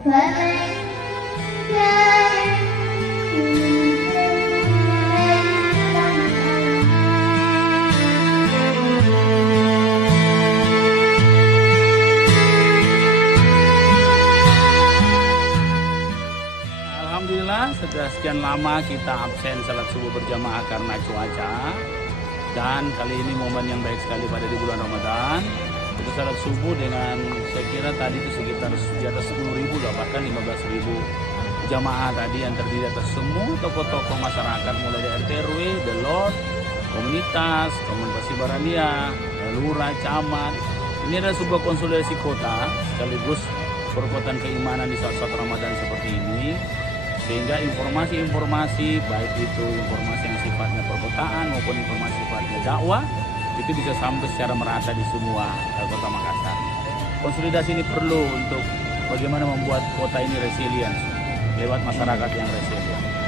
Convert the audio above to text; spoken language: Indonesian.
Alhamdulillah sudah sekian lama kita absen salat subuh berjamaah karena cuaca, dan kali ini momen yang baik sekali pada di bulan Ramadan. Kita salat subuh dengan saya kira tadi itu sekitar di atas 10.000 lah, bahkan 15.000 jamaah tadi yang terdiri atas semua tokoh-tokoh masyarakat mulai dari RT RW, The Lord, komunitas Baralia, lurah, camat. Ini adalah sebuah konsolidasi kota sekaligus perkuatan keimanan di saat-saat Ramadan seperti ini, sehingga informasi-informasi baik itu informasi yang sifatnya perkotaan maupun informasi sifatnya dakwah itu bisa sampai secara merata di semua kota Makassar. Konsolidasi ini perlu untuk bagaimana membuat kota ini resilient lewat masyarakat yang resilient.